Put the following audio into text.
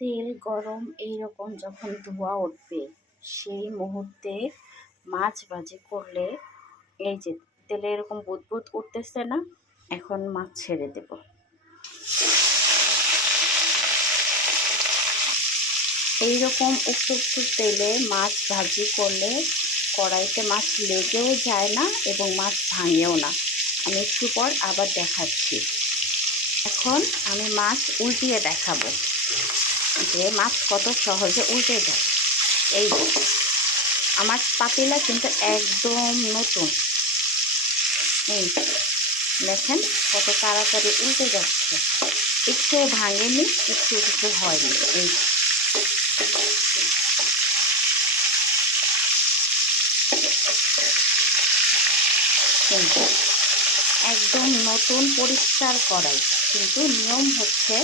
তেল গরম এইরকম যখন ধোঁয়া উঠবে সেই মুহূর্তে মাছ ভাজি করলে এই যে তেলে এরকম বুদবুদ উঠতেছে না, এখন মাছ ছেড়ে দেব। এইরকম একটু একটু তেলে মাছ ভাজি করলে কড়াইতে মাছ লেগেও যায় না এবং মাছ ভাঙেও না। আমি একটু পর আবার দেখাচ্ছি। এখন আমি মাছ উল্টিয়ে দেখাবো যে মাছ কত সহজে উল্টে যায়। এই আমার পাতিলা কিন্তু একদম নতুন, এই দেখেন কত তাড়াতাড়ি উল্টে যাচ্ছে, একটু ভাঙেনি, একটু কিছু হয়নি। এই একদম নতুন পরিষ্কার কড়াই, কিন্তু নিয়ম হচ্ছে